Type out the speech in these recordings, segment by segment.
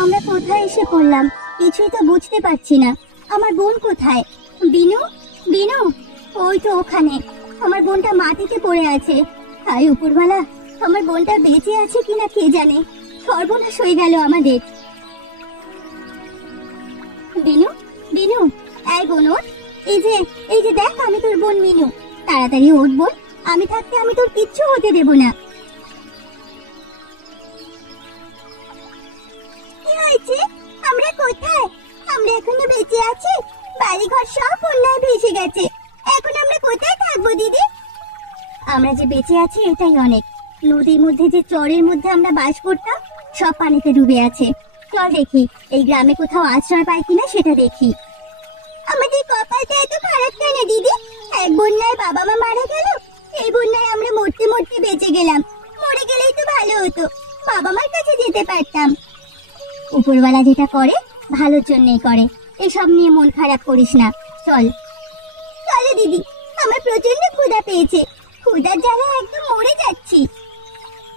আমরা কোথায় এসে পড়লাম কিছুই তো বুঝতে পারছি না। আমার বোন কোথায়? বিনু, বিনু, ওই তো ওখানে। আমার বোনটা মাটিতে পড়ে আছে। হায় উপরওয়ালা, আমার বোনটা বেঁচে আছে কিনা কে জানে। সর্বনাশ হয়ে গেল আমাদের। বিনু, বিনু, এই বোন ওঠ। এই যে দেখ, আমি তোর বোন মিনু। তাড়াতাড়ি ওঠ বোন, আমি থাকতে আমি তোর কিচ্ছু হতে দেব না। কি হয়েছে? আমরা কোথায়? আমরা এখনো বেঁচে আছি? বাড়িঘর সব বন্যায় ভেসে গেছে। এখন আমরা কোথায় থাকবো দিদি? আমরা যে বেঁচে আছি এটাই অনেক। নদীর মধ্যে যে চরের মধ্যে আমরা বাস করতাম সব পানিতে ডুবে আছে। চল দেখি এই গ্রামে কোথাও আশ্রয় পাই কিনা সেটা দেখি। আমাদের কপালটা এত খারাপ কেন দিদি? এক বন্যায় বাবা মা মারা গেল, এই বন্যায় আমরা মরতে মরতে বেঁচে গেলাম। মরে গেলেই তো ভালো হতো, বাবা মার কাছে যেতে পারতাম। উপরওয়ালা যেটা করে ভালোর জন্যই করে, এসব নিয়ে মন খারাপ করিস না। চল চলো দিদি, আমার প্রচন্ড ক্ষুধা পেয়েছে। ক্ষুধার জ্বালায় একদম মরে যাচ্ছি।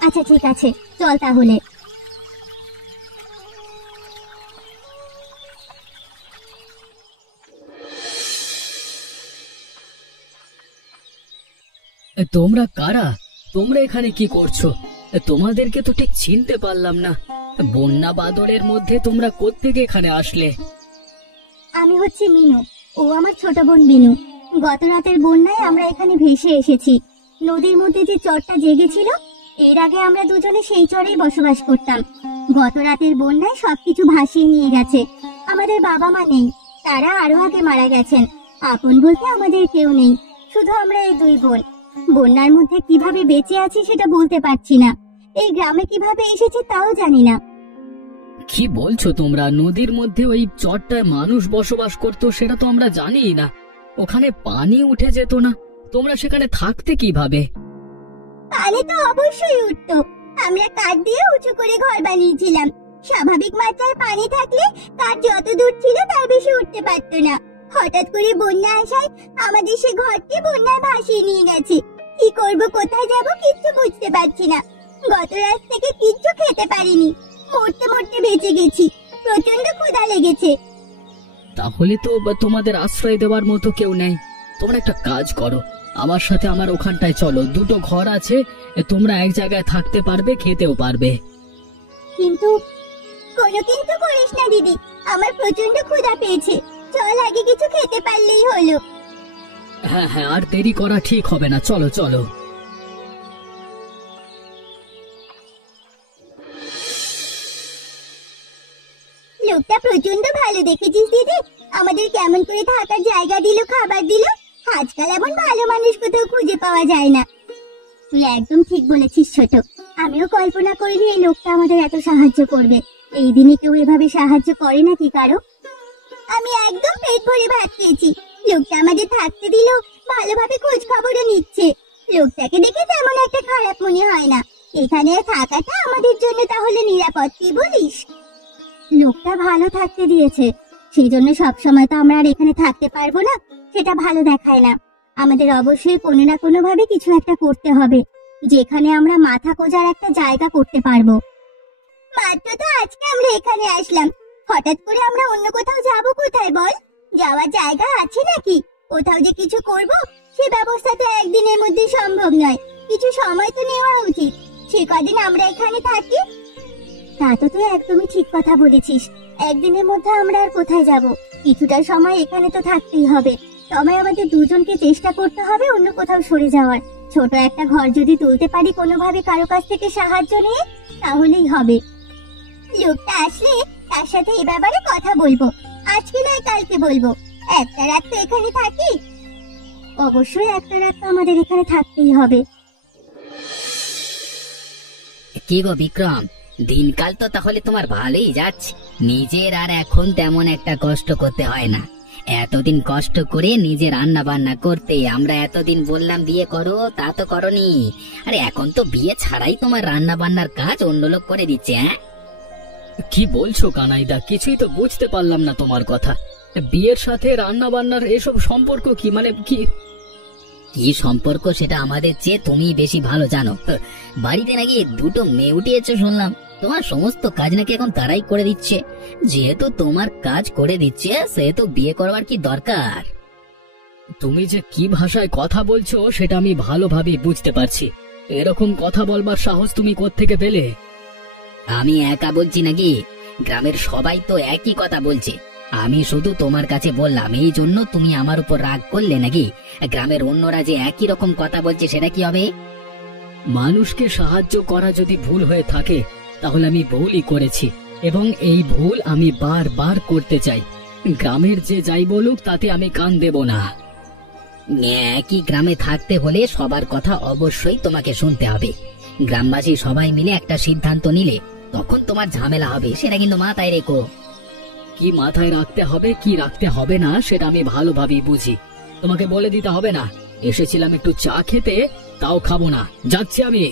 আচ্ছা ঠিক আছে, চল তাহলে। তোমরা কারা? তোমরা এখানে কি করছো? তোমাদেরকে তো ঠিক চিনতে পারলাম না। বন্যা বাদলের মধ্যে তোমরা কোত্থেকে এখানে আসলে? আমি হচ্ছে মিনু, ও আমার ছোট বোন বিনু। গত রাতের বন্যায় আমরা এখানে ভেসে এসেছি। নদীর মধ্যে যে চরটা জেগেছিল, এর আগে আমরা দুজনে সেই চরেই বসবাস করতাম। গত রাতের বন্যায় সবকিছু ভাসিয়ে নিয়ে গেছে। আমাদের বাবা মা নেই, তারা আরো আগে মারা গেছেন। আপন বলতে আমাদের কেউ নেই, শুধু আমরা এই দুই বোন। বন্যার মধ্যে কিভাবে বেঁচে আছি সেটা বলতে পারছি না। এই গ্রামে কিভাবে এসেছি তাও জানি না। কি বলছো তোমরা? নদীর মধ্যে ওই চরটায় মানুষ বসবাস করতো সেটা তো আমরা জানিই না। ওখানে পানি উঠে যেত না, তোমরা সেখানে থাকতে কিভাবে? পানি তো অবশ্যই উঠতো। আমরা কাঠ দিয়ে উঁচু করে ঘর বানিয়েছিলাম। স্বাভাবিক মাত্রায় পানি থাকলে কাঠ যত দূর ছিল তার বেশি উঠতে পারতো না। হঠাৎ করে বন্যা আসায় আমাদের সে ঘরটি বন্যায় ভাসিয়ে নিয়ে গেছে। কি করব, কোথায় যাব কিচ্ছু বুঝতে পারছি না। গত রাত থেকে কিচ্ছু খেতে পারিনি, মরতে মরতে বেঁচে গেছি। প্রচন্ড ক্ষুধা লেগেছে। তাহলে তো তোমাদের আশ্রয় দেওয়ার মতো কেউ নেই। তোমরা একটা কাজ করো, আমার সাথে আমার ওখানটায় চলো। দুটো ঘর আছে, তোমরা এক জায়গায় থাকতে পারবে, খেতেও পারবে। কিন্তু কোনো কিন্তু করিস না দিদি, আমার প্রচন্ড ক্ষুধা পেয়েছে। চল, আগে কিছু খেতে পারলেই হলো। হ্যাঁ হ্যাঁ, আর দেরি করা ঠিক হবে না, চলো চলো। লোকটা প্রচন্ড ভালো, দেখেছিস দিদি? আমাদের কেমন করে থাকার জায়গা দিল, খাবার দিল। আজকাল এমন ভালো মানুষ কোথাও খুঁজে পাওয়া যায় না। তুই একদম ঠিক বলেছিস ছোট। আমিও কল্পনা করিনি এই লোকটা আমাদের এত সাহায্য করবে। এই দিনে কেউ এভাবে সাহায্য করে নাকি কারো? আমি একদম পেট ভরে ভাত খেয়েছি। লোকটা আমাদের থাকতে দিল, ভালোভাবে খোঁজ খবরও নিচ্ছে। লোকটাকে দেখে তেমন একটা খারাপ মনে হয় না। এখানে থাকাটা আমাদের জন্য তাহলে নিরাপদ, কি বলিস? লোকটা ভালো থাকতে দিয়েছে, সেই জন্য সবসময় তো আমরা আর এখানে থাকতে পারবো না, সেটা ভালো দেখায় না। আমাদের অবশ্যই কোনো না কোনো ভাবে কিছু একটা করতে হবে, যেখানে আমরা মাথা গোঁজার একটা জায়গা করতে পারবো। মাত্র তো আজকে আমরা এখানে আসলাম, হঠাৎ করে আমরা অন্য কোথাও যাব কোথায় বল? যাওয়ার জায়গা আছে নাকি? কোথাও যে কিছু করব সে ব্যবস্থা তো একদিনের মধ্যে সম্ভব নয়। কিছু সময় তো নেওয়া উচিত। সে কদিন আমরা এখানে থাকি। তা তো তুই একদমই ঠিক কথা বলেছিস। একদিনের মধ্যে আমরা আর কোথায় যাব? কিছুটা সময় এখানে তো থাকতেই হবে। তবে আমাদের দুজনকে চেষ্টা করতে হবে অন্য কোথাও সরে যাওয়ার। ছোট একটা ঘর যদি তুলতে পারি কোনোভাবে কারো কাছ থেকে সাহায্য নিয়ে, তাহলেই হবে। লোকটা আসলে তার সাথে এ ব্যাপারে কথা বলবো। আজকে নয় কালকে বলবো। একটা রাত তো এখানে থাকি। অবশ্যই একটা রাত তো আমাদের এখানে থাকতেই হবে। কি গো বিক্রম, দিনকাল তো তাহলে তোমার ভালোই যাচ্ছে। নিজের আর এখন তেমন একটা কষ্ট করতে হয় না। এতদিন কষ্ট করে নিজে রান্না বান্না করতে আমরা এতদিন বললাম বিয়ে করো, তা তো করনি। আরে এখন তো বিয়ে ছাড়াই তোমার রান্না বান্নার কাজ অন্য লোক করে দিচ্ছে। হ্যাঁ, কি বলছো কানাইদা? কিছুই তো বুঝতে পারলাম না তোমার কথা। বিয়ের সাথে রান্না বান্নার এসব সম্পর্ক কি? মানে কি কি সম্পর্ক সেটা আমাদের চেয়ে তুমি বেশি ভালো জানো। বাড়িতে নাকি দুটো মেয়ে উঠিয়েছো শুনলাম, তো তোমার সমস্ত কাজ নাকি এখন তারাই করে দিচ্ছে। যেহেতু তোমার কাজ করে দিচ্ছে সেহেতু বিয়ে করবার কি দরকার? তুমি যে কি ভাষায় কথা বলছো সেটা আমি ভালোভাবে বুঝতে পারছি। এরকম কথা বলবার সাহস তুমি কোত্থেকে পেলে? আমি একা বলছি নাকি? গ্রামের সবাই তো একই কথা বলছে। আমি শুধু তোমার কাছে বললাম এই জন্য তুমি আমার উপর রাগ করলে নাকি? গ্রামের অন্যরা যে একই রকম কথা বলছে সেটা কি হবে? মানুষকে সাহায্য করা যদি ভুল হয়ে থাকে তাহলে আমি ভুলই করেছি, এবং এই ভুল আমি বারবার করতে চাই। গ্রামের যে যাই বলুক তাতে আমি কান দেব না। একই গ্রামে থাকতে হলে সবার কথা অবশ্যই তোমাকে শুনতে হবে। গ্রামবাসী সবাই মিলে একটা সিদ্ধান্ত নিলে তখন তোমার ঝামেলা হবে, সেটা কিন্তু মাথায় রেখো। কি মাথায় রাখতে হবে কি রাখতে হবে না সেটা আমি ভালোভাবেই বুঝি, তোমাকে বলে দিতে হবে না। এসেছিলাম একটু চা খেতে, তাও খাবো না, যাচ্ছি আমি।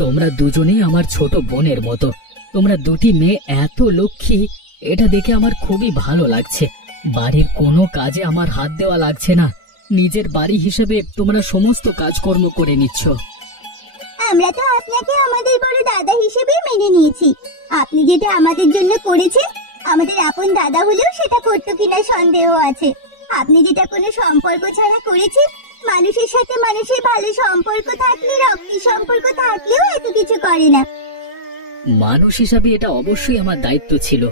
তোমরা দুজনেই আমার ছোট বোনের মতো। তোমরা দুটি মেয়ে এত লক্ষ্মী, এটা দেখে আমার খুবই ভালো লাগছে। বাড়ির কোনো কাজে আমার হাত দেওয়া লাগছে না, নিজের বাড়ি হিসেবে তোমরা সমস্ত কাজকর্ম করে নিচ্ছ। আমরা তো আপনাকে আমাদের বড় দাদা হিসেবে মেনে নিয়েছি। আপনি যেটা আমাদের জন্য করেছেন, আমাদের আপন দাদা হলেও সেটা করতো কিনা সন্দেহ আছে। আপনি যেটা কোনো সম্পর্ক ছাড়া করেছেন, মানুষের সাথে মানুষের ভালো সম্পর্ক থাকলে, রক্তের সম্পর্ক থাকলেও এত কিছু করে না। মানুষ হিসাবে এটা অবশ্যই আমার দায়িত্ব ছিল।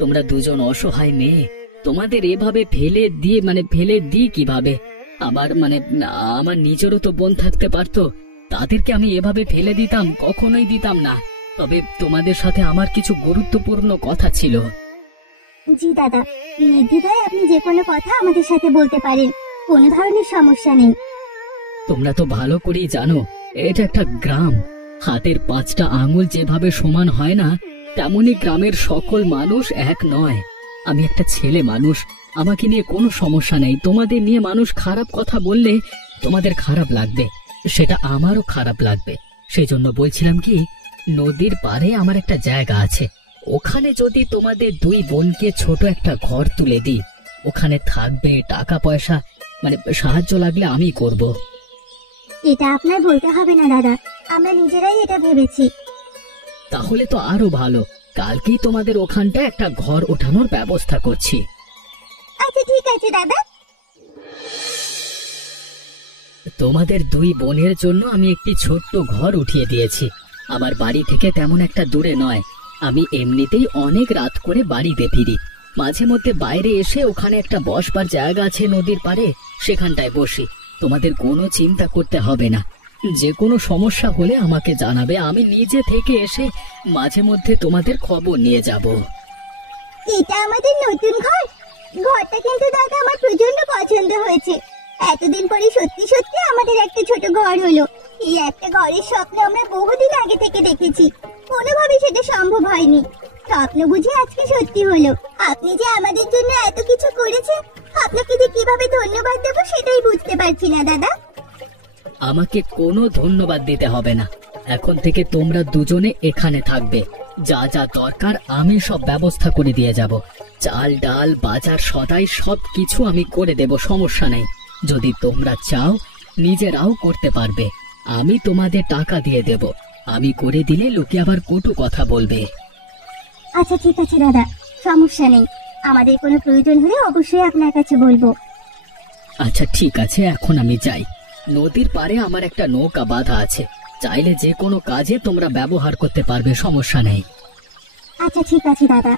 তোমরা দুজন অসহায় মেয়ে, তোমাদের এভাবে ফেলে দিই কিভাবে? আমার নিজেরও তো বোন থাকতে পারতো, তাদেরকে আমি এভাবে ফেলে দিতাম? কখনোই দিতাম না। তবে তোমাদের সাথে আমার কিছু গুরুত্বপূর্ণ কথা ছিল। জি দাদা, নির্দ্বিধায় আপনি যে কোনো কথা আমাদের সাথে বলতে পারেন, কোনো ধরনের সমস্যা নেই। তোমরা তো ভালো করেই জানো এটা একটা গ্রাম। হাতের 5টা আঙুল যেভাবে সমান হয় না, তেমনি গ্রামের সকল মানুষ এক নয়। আমি একটা ছেলে মানুষ, আমাকে নিয়ে কোনো সমস্যা নেই। তোমাদের নিয়ে মানুষ খারাপ কথা বললে তোমাদের খারাপ লাগবে, সেটা আমারও খারাপ লাগবে। সেই জন্য বলছিলাম কি, নদীর পাড়ে আমার একটা জায়গা আছে, ওখানে যদি তোমাদের দুই বোনকে ছোট একটা ঘর তুলে দিই, ওখানে থাকবে, টাকা পয়সা সাহায্য লাগলে আমি করব। এটা আপনার বলতে হবে না দাদা, আমরা নিজেরাই এটা ভেবেছি। তাহলে তো আরো ভালো, কালকেই তোমাদের ওখানটা একটা ঘর ওঠানোর ব্যবস্থা করছি। আচ্ছা ঠিক আছে দাদা। তোমাদের দুই বোনের জন্য আমি একটি ছোট্ট ঘর উঠিয়ে দিয়েছি। আমার বাড়ি থেকে তেমন একটা দূরে নয়। আমি এমনিতেই অনেক রাত করে বাড়িতে ফিরি, মাঝে মধ্যে বাইরে এসে ওখানে একটা বসবার জায়গা আছে নদীর পাড়ে, সেখানটায় বসি। তোমাদের কোনো চিন্তা করতে হবে না, যে কোনো সমস্যা হলে আমাকে জানাবে, আমি নিজে থেকে এসে মাঝে মধ্যে তোমাদের খবর নিয়ে যাব। এটা আমাদের নতুন ঘর। ঘরটা কিন্তু দাদা আমার প্রচন্ড পছন্দ হয়েছে। এতদিন পরে সত্যি সত্যি আমাদের একটা ছোট ঘর হলো। এই একটা ঘরের স্বপ্ন আমরা বহুদিন আগে থেকে দেখেছি, কোনোভাবে সেটা সম্ভব হয়নি। স্বপ্ন বুঝে আজকে সত্যি হলো। আপনি যে আমাদের জন্য এত কিছু করেছেন, আপনাকে যে কিভাবে ধন্যবাদ দেবো সেটাই বুঝতে পারছি না দাদা। আমাকে কোনো ধন্যবাদ দিতে হবে না, এখন থেকে তোমরা দুজনে এখানে থাকবে। যা যা দরকার আমি সব ব্যবস্থা করে দিয়ে যাব। চাল ডাল বাজার সদাই সব কিছু আমি করে দেব, সমস্যা নেই। যদি তোমরা চাও নিজেরাও করতে পারবে, আমি তোমাদের টাকা দিয়ে দেব। আমি করে দিলে লোকে আবার কটু কথা বলবে। আচ্ছা ঠিক আছে দাদা, সমস্যা নেই। আমাদের কোনো প্রয়োজন হলে অবশ্যই আপনার কাছে বলবো। আচ্ছা ঠিক আছে, এখন আমি যাই। নদীর পাড়ে আমার একটা নৌকা বাঁধা আছে, চাইলে যে কোনো কাজে তোমরা ব্যবহার করতে পারবে, সমস্যা নেই। আচ্ছা ঠিক আছে দাদা।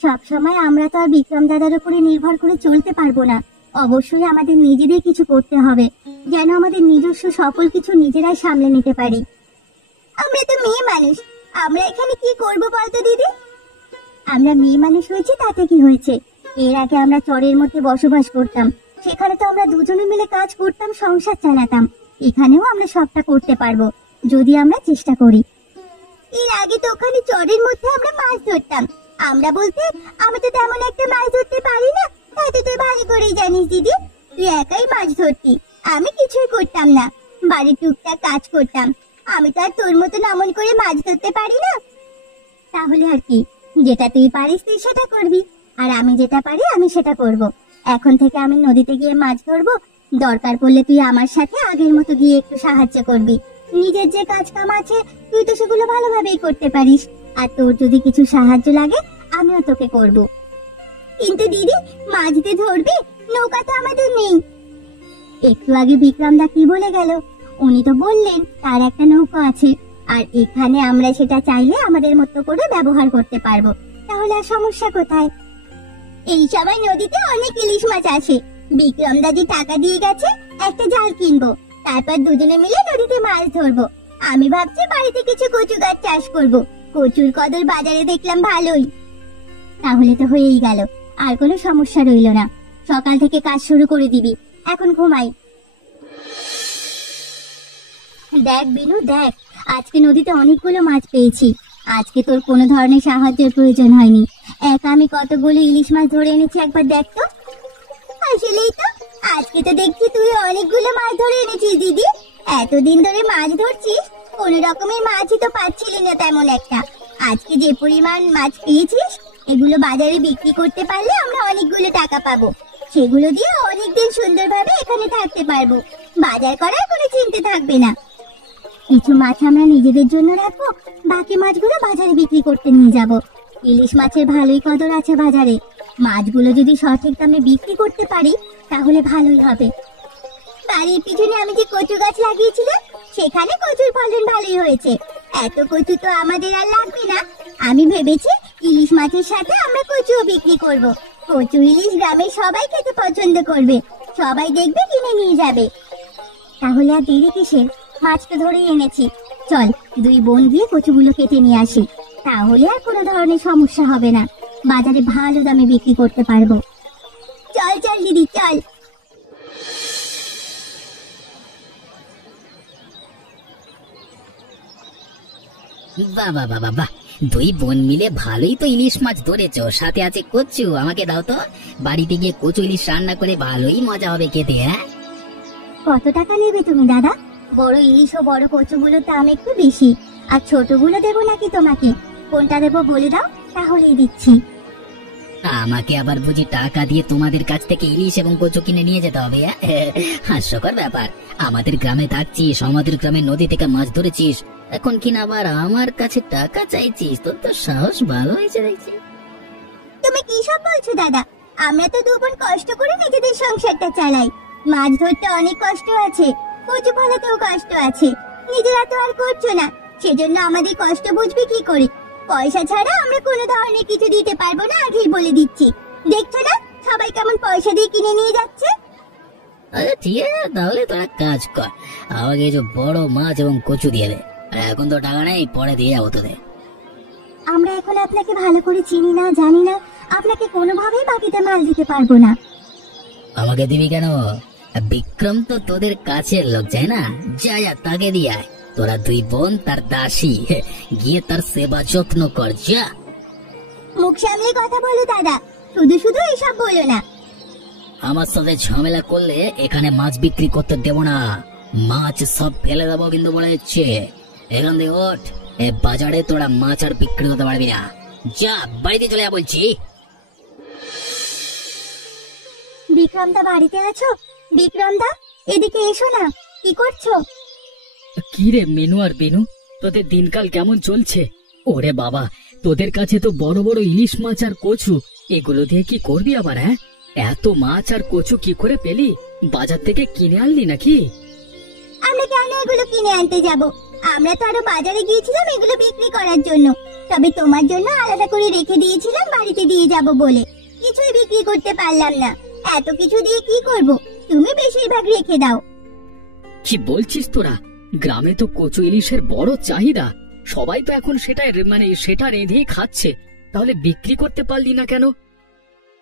সব সময় আমরা তো আর বিক্রম দাদার উপরে নির্ভর করে চলতে পারবো না। অবশ্যই আমাদের নিজেদের কিছু করতে হবে, যেন আমাদের নিজস্ব সকল কিছু নিজেরাই সামলে নিতে পারি। আমরা তো মেয়ে মানুষ, আমরা এখানে কি করব বলতো দিদি? আমরা মেয়ে মানুষ হয়েছি তাতে কি হয়েছে? এর আগে আমরা চরের মধ্যে বসবাস করতাম, সেখানে তো আমরা দুজনে মিলে কাজ করতাম, সংসার চালাতাম। এখানেও আমরা সবটা করতে পারবো যদি আমরা চেষ্টা করি। এর আগে তো ওখানে চরের মধ্যে আমরা মাছ ধরতাম। আমরা বলতে আমি তো তেমন একটা মাছ ধরতে পারি না, তাই তো তুই ভালো করেই জানিস দিদি। তুই একাই মাছ ধরতি, আমি কিছুই করতাম না, বাড়ির টুকটাক কাজ করতাম। আমি তো আর তোর মতন অমন করে মাছ ধরতে পারি না। তাহলে আর কি, যেটা তুই পারিস তুই সেটা করবি, আর আমি যেটা পারি আমি সেটা করব। এখন থেকে আমি নদীতে গিয়ে মাছ ধরবো, দরকার পড়লে তুই আমার সাথে আগের মতো গিয়ে একটু সাহায্য করবি। নিজের যে কাজ কাম আছে তুই তো সেগুলো ভালোভাবেই করতে পারিস, আর তোর যদি কিছু সাহায্য লাগে আমিও তোকে করব। কিন্তু দিদি, মাছ যে ধরবি, নৌকা তো আমাদের নেই। একটু আগে বিক্রমদা কি বলে গেল, উনি তো বললেন তার একটা নৌকা আছে, আর এখানে আমরা সেটা চাইলে আমাদের মতো করে ব্যবহার করতে পারবো, তাহলে আর সমস্যা কোথায়? এই সময় নদীতে অনেক ইলিশ মাছ আসে। বিক্রম দাদি টাকা দিয়ে গেছে, একটা জাল কিনবো, তারপর দুজনে মিলে নদীতে মাছ ধরবো। আমি ভাবছি বাড়িতে কিছু কচু গাছ চাষ করব, কচুর কদর বাজারে দেখলাম ভালোই। তাহলে তো হয়েই গেল, আর কোনো সমস্যা রইল না। সকাল থেকে কাজ শুরু করে দিবি, এখন ঘুমাই। দেখ বিনু দেখ, আজকে নদীতে অনেকগুলো মাছ পেয়েছি। আজকে তোর কোনো ধরনের সাহায্যের প্রয়োজন হয়নি, একা আমি কতগুলো ইলিশ মাছ ধরে এনেছি একবার দেখ তো। আসলেই তো, আজকে তো দেখছি তুই অনেকগুলো মাছ ধরে এনেছিস দিদি। এতদিন ধরে মাছ ধরছিস, কোনো রকমের মাছই তো পাচ্ছিলি না তেমন একটা। আজকে যে পরিমাণ মাছ পেয়েছিস, এগুলো বাজারে বিক্রি করতে পারলে আমরা অনেকগুলো টাকা পাবো। সেগুলো দিয়ে অনেকদিন সুন্দরভাবে এখানে থাকতে পারবো, বাজার করার কোনো চিন্তা থাকবে না। কিছু মাছ আমরা নিজেদের জন্য রাখবো, বাকি মাছগুলো বাজারে বিক্রি করতে নিয়ে যাব। ইলিশ মাছের ভালোই কদর আছে বাজারে, মাছগুলো যদি সঠিক দামে বিক্রি করতে পারি তাহলে ভালোই হবে। বাড়ির পিছনে আমি যে কচু গাছ লাগিয়েছিলাম, সেখানে কচুর ফলন ভালোই হয়েছে। এত কচু তো আমাদের আর লাগবে না। আমি ভেবেছি ইলিশ মাছের সাথে আমরা কচুও বিক্রি করব। কচু ইলিশ গ্রামের সবাই খেতে পছন্দ করবে, সবাই দেখবে কিনে নিয়ে যাবে। তাহলে আর দেরি কিসের, মাছ তো ধরেই এনেছি, চল দুই বোন গিয়ে কচুগুলো কেটে নিয়ে আসি, তাহলে আর কোনো ধরনের সমস্যা হবে না, বাজারে ভালো দামে বিক্রি করতে পারবো। চল চল দিদি চল। বাবা বাবা বাহ, দুই বোন মিলে ভালোই তো ইলিশ মাছ ধরেছো, সাথে আছে কচু। আমাকে দাও তো, বাড়িতে গিয়ে কচু ইলিশ রান্না করে ভালোই মজা হবে খেতে। হ্যাঁ, কত টাকা নেবে তুমি দাদা? বড় ইলিশ ও বড় কচুগুলোর দাম একটু বেশি, আর ছোটগুলো দেবো নাকি তোমাকে? কোনটা দেবো বলে দাও, তাহলেই দিচ্ছি। আমাকে আবার বুঝি টাকা দিয়ে তোমাদের কাছ থেকে ইলিশ এবং কচু কিনে নিয়ে যেতে হবে? হাস্যকর ব্যাপার, আমাদের গ্রামে থাকছিস, আমাদের গ্রামের নদী থেকে মাছ ধরেছিস, এখন কিনা আবার আমার কাছে টাকা চাইছিস? তোর তো সাহস ভালো হয়েছে দেখছি। তুমি কি সব বলছো দাদা? আমরা তো দু বোন কষ্ট করে নিজেদের সংসারটা চালাই। মাছ ধরতে অনেক কষ্ট আছে, কচু ফলাতেও কষ্ট আছে, নিজেরা তো আর করছো না, সেজন্য আমাদের কষ্ট বুঝবে কি করে? পয়সা ছাড়া আমরা কোনো ধরনের কিছু দিতে পারবো না, আগেই বলে দিচ্ছি। দেখছো না সবাই কেমন পয়সা দিয়ে কিনে নিয়ে যাচ্ছে। আচ্ছা ঠিক আছে, তাহলে তোরা কাজ কর, আমাকে যে বড় মাছ এবং কচু দিয়ে দে। এখন তো টাকা নেই, পরে দিয়ে যাবো তোদের। আমরা এখন আপনাকে ভালো করে চিনি না, জানি না, আপনাকে কোনোভাবেই বাকিতে মাল দিতে পারবো না। আমাকে দিবি কেন? বিক্রম তো তোদের কাছের লোক, যায় না? যা যা তাকে দিয়ে আয়, তোরা দুই বোন তার দাসী, গিয়ে তার সেবা যত্ন কর, যা। মুখ সামলে কথা বলো দাদা, শুধু শুধু এসব বলো না। আমার সাথে ঝামেলা করলে এখানে মাছ বিক্রি করতে দেব না, মাছ সব ফেলে দেবো কিন্তু বলে দিচ্ছে। এখান থেকে ওঠ, এ বাজারে তোরা মাছ আর বিক্রি করতে পারবি না, যা বাড়িতে চলে যা বলছি। বিক্রমদা বাড়িতে আছো? বিক্রমদা এদিকে এসো না, কি করছো? কি রে মেনু আর বেনু, তোদের দিনকাল কেমন চলছে? ওরে বাবা, তোদের কাছে তো বড় বড় ইলিশ মাছ আর কচু, এগুলো দিয়ে কি করবি আবার? হ্যাঁ, এত মাছ আর কচু কি করে পেলি? বাজার থেকে কিনে আনলি নাকি? আমরা কেন এগুলো কিনে আনতে যাব? আমরা তো আরো বাজারে গিয়েছিলাম এগুলো বিক্রি করার জন্য, তবে তোমার জন্য আলাদা করে রেখে দিয়েছিলাম বাড়িতে দিয়ে যাব বলে। কিছুই বিক্রি করতে পারলাম না, এত কিছু দিয়ে কি করব? তুমি বেশিরভাগ রেখে দাও। কি বলছিস তোরা? গ্রামে তো কচু ইলিশের বড় চাহিদা, সবাই তো এখন সেটা রেঁধেই খাচ্ছে, তাহলে বিক্রি করতে পারলি না কেন?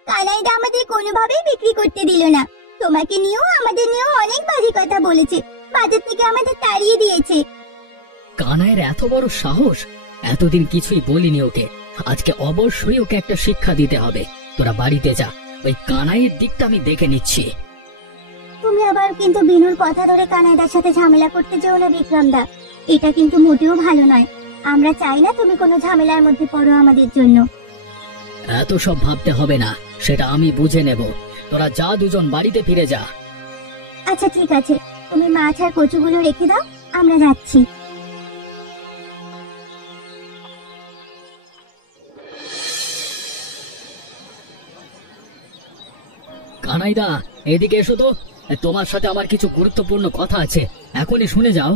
কানাইদা আমাদের কোনোভাবেই বিক্রি করতে দিল না, তোমাকে নিয়েও আমাদের নিয়েও অনেক বাজে কথা বলেছে, বাজার থেকে আমাদের তাড়িয়ে দিয়েছে। কানাইয়ের এত বড় সাহস! এতদিন কিছুই বলিনি ওকে, আজকে অবশ্যই ওকে একটা শিক্ষা দিতে হবে। তোরা বাড়িতে যা, ওই কানাইয়ের দিকটা আমি দেখে নিচ্ছি। তুমি আবার কিন্তু বিনুর কথা ধরে কানাইদার সাথে ঝামেলা করতে যেও না বিক্রমদা, এটা কিন্তু মোটেও ভালো নয়। আমরা চাই না তুমি কোনো ঝামেলার মধ্যে পড়ো আমাদের জন্য। এত সব ভাবতে হবে না, সেটা আমি বুঝে নেব। তোরা যা, দুজন বাড়িতে ফিরে যা। আচ্ছা ঠিক আছে, তুমি মাছ আর কচুগুলো রেখে দাও, আমরা যাচ্ছি। কানাইদা, এদিকে এসো তো। তোমার সাথে আমার কিছু গুরুত্বপূর্ণ কথা আছে, এখনই শুনে যাও।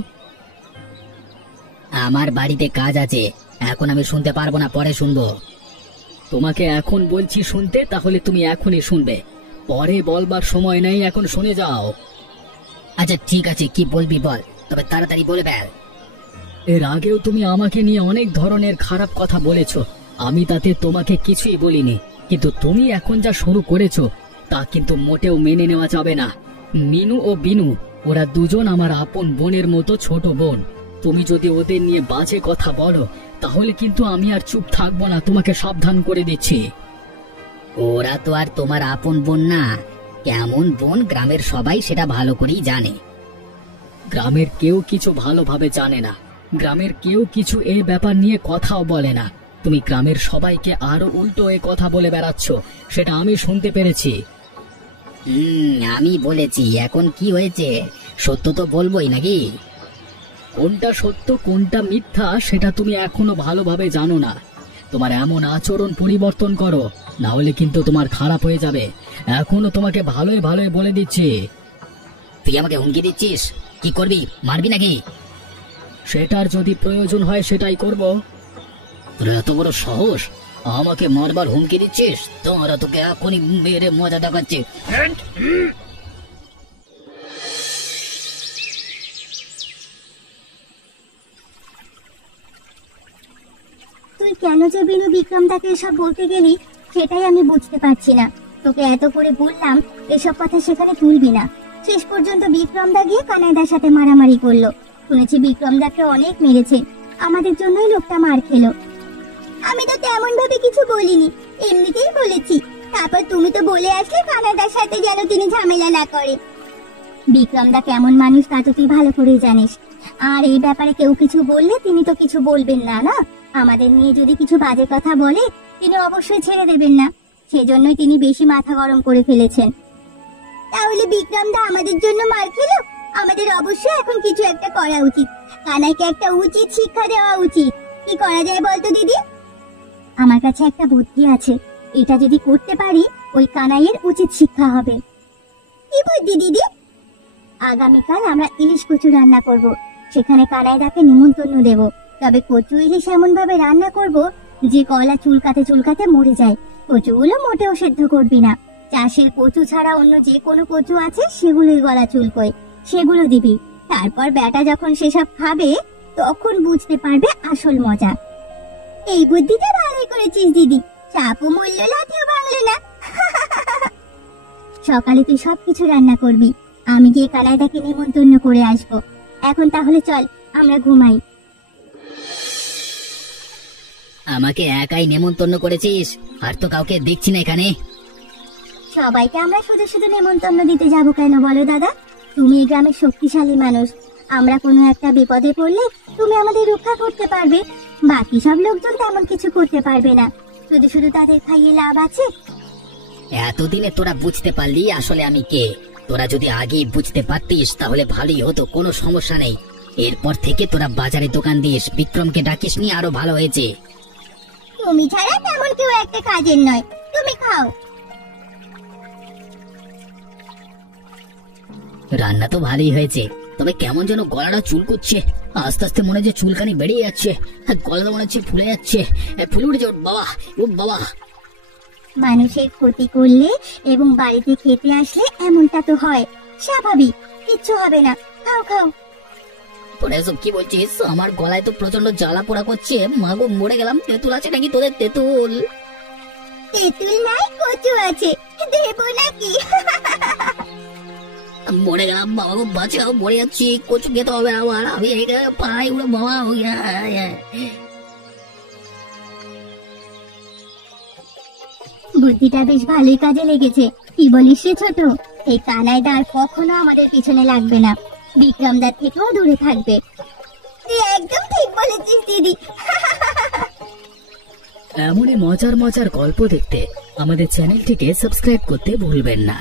আমার বাড়িতে কাজ আছে, এখন আমি শুনতে পারবো না, পরে শুনবো। তোমাকে এখন বলছি শুনতে, তাহলে তুমি এখনই শুনবে, পরে বলবার সময় নেই, এখন শুনে যাও। আচ্ছা ঠিক আছে, কি বলবি বল, তবে তাড়াতাড়ি বলে ফেল। এর আগেও তুমি আমাকে নিয়ে অনেক ধরনের খারাপ কথা বলেছো, আমি তাতে তোমাকে কিছুই বলিনি, কিন্তু তুমি এখন যা শুরু করেছো তা কিন্তু মোটেও মেনে নেওয়া যাবে না। মিনু ও বিনু, ওরা দুজন আমার আপন বোনের মতো ছোট বোন। তুমি যদি ওদের নিয়ে বাজে কথা বলো তাহলে কিন্তু আমি আর চুপ থাকবো না, তোমাকে সাবধান করে দিচ্ছি। ওরা তো আর তোমার আপন বোন না, কেমন বোন গ্রামের সবাই সেটা ভালো করেই জানে। গ্রামের কেউ কিছু ভালোভাবে জানে না, গ্রামের কেউ কিছু এই ব্যাপার নিয়ে কথাও বলে না। তুমি গ্রামের সবাইকে আরো উল্টো এ কথা বলে বেড়াচ্ছ, সেটা আমি শুনতে পেরেছি। আমি বলেছি, এখন কি হয়েছে, সত্য তো বলবোই নাকি? কোনটা সত্য কোনটা মিথ্যা সেটা তুমি এখনো ভালোভাবে জানো না। তোমার এমন আচরণ পরিবর্তন করো, না হলে কিন্তু তোমার খারাপ হয়ে যাবে। এখনো তোমাকে ভালোই ভালোই বলে দিচ্ছি। তুই আমাকে হুমকি দিচ্ছিস? কি করবি, মারবি নাকি? সেটার যদি প্রয়োজন হয় সেটাই করব। তোর এত বড় সাহস, আমাকে মারবার হুমকি দিচ্ছিস? তোরা তোকে এখনই মেরে মজা দেখাচ্ছে। তুই কেন যে বিনু বিক্রম তাকে এসব বলতে গেলি সেটাই আমি বুঝতে পারছি না। তোকে এত করে বললাম এসব কথা সেখানে তুলবি না, শেষ পর্যন্ত বিক্রম দা গিয়ে কানাইদার সাথে মারামারি করলো। শুনেছি বিক্রম দাকে অনেক মেরেছে, আমাদের জন্যই লোকটা মার খেলো। আমি তো তেমন ভাবে কিছু বলিনি, এমনিতেই বলেছি। তারপর তুমি তো বলে আসলে কানাইদার সাথে যেন তিনি ঝামেলা না করে। বিক্রম দা কেমন মানুষ তা তো তুই ভালো করেই জানিস। আর এই ব্যাপারে কেউ কিছু বললে তিনি তো কিছু বলবেন না, না আমাদের নিয়ে যদি কিছু বাজে কথা বলে তিনি অবশ্যই ছেড়ে দেবেন না, সেজন্যই তিনি বেশি মাথা গরম করে ফেলেছেন। তাহলে বিক্রম দা আমাদের জন্য মার খেলো, আমাদের অবশ্যই এখন কিছু একটা করা উচিত। কানাইকে একটা উচিত শিক্ষা দেওয়া উচিত। কি করা যায় বলতো দিদি? আমার কাছে একটা বুদ্ধি আছে, এটা যদি করতে পারি ওই কানাইয়ের উচিত শিক্ষা হবে। কি বুদ্ধি দিদি? আগামীকাল আমরা ইলিশ কচু রান্না করব, সেখানে কানাইদাকে নিমন্ত্রণ দেব। তবে কচু ইলিশ এমন ভাবে রান্না করব যে গলা চুলকাতে চুলকাতে মরে যায়। কচুগুলো মোটেও সেদ্ধ করবি না, চাষের কচু ছাড়া অন্য যে কোনো কচু আছে সেগুলোই গলা চুলকোয়, সেগুলো দিবি। তারপর বেটা যখন সেসব খাবে তখন বুঝতে পারবে আসল মজা। এই বুদ্ধিটা ভালোই করেছিস দিদি, চাপও মূল্য লাঠিও ভাঙলো না। সকালে তুই সবকিছু রান্না করবি, আমি গিয়ে কানাইদাকে নিমন্ত্রণ করে আসবো। এখন তাহলে চল আমরা ঘুমাই। আমাকে একাই নেমন্তন্ন করেছিস, আর তো কাউকে দেখছি না এখানে। সবাইকে আমরা শুধু শুধু নেমন্তন্ন দিতে যাবো কেন বলো দাদা? তুমি এই গ্রামের শক্তিশালী মানুষ, আমরা কোনো একটা বিপদে পড়লে তুমি আমাদের রক্ষা করতে পারবে। বাকি সব লোকজন তেমন কিছু করতে পারবে না, শুধু শুধু তাদের খাইয়ে লাভ আছে? এতদিনে তোরা বুঝতে পারলি আসলে আমি কে। তোরা যদি আগেই বুঝতে পারতিস তাহলে ভালোই হতো, কোনো সমস্যা নেই। এরপর থেকে তোরা বাজারে দোকান দিস, বিক্রমকে ডাকিস নি, আরো ভালো হয়েছে। তুমি ছাড়া তেমন কেউ একটা কাজের নয়, তুমি খাও। রান্না তো ভালোই হয়েছে, তবে কেমন যেন গলাটা চুলকুচ্ছে, আস্তে আস্তে মনে হচ্ছে চুলকানি বেরিয়ে যাচ্ছে, গলাটা মনে হচ্ছে ফুলে যাচ্ছে, ফুলে উঠেছে। বাবা, ও বাবা। মানুষের ক্ষতি করলে এবং বাড়িতে খেতে আসলে এমনটা তো হয়, স্বাভাবিক, কিচ্ছু হবে না, খাও খাও। তোরা এসব কি বলছিস? আমার গলায় তো প্রচন্ড জ্বালা পোড়া করছে, মাগো মরে গেলাম। তেঁতুল আছে নাকি তোদের? তেঁতুল? তেঁতুল নাই, কচু আছে, দেবো নাকি? মরে গেলাম বাবা গো, বাঁচাও, মরে যাচ্ছি, কচু খেতে হবে আমার। আমি পাই উড়ে বাবা। বুদ্ধিটা বেশ ভালোই কাজে লেগেছে, কি বলিস রে ছোট? এই কানাইদা আর কখনো আমাদের পিছনে লাগবে না, বিক্রমদার থেকেও দূরে থাকবে। তুই একদম ঠিক বলেছিস দিদি। এমনই মজার মজার গল্প দেখতে আমাদের চ্যানেলটিকে সাবস্ক্রাইব করতে ভুলবেন না।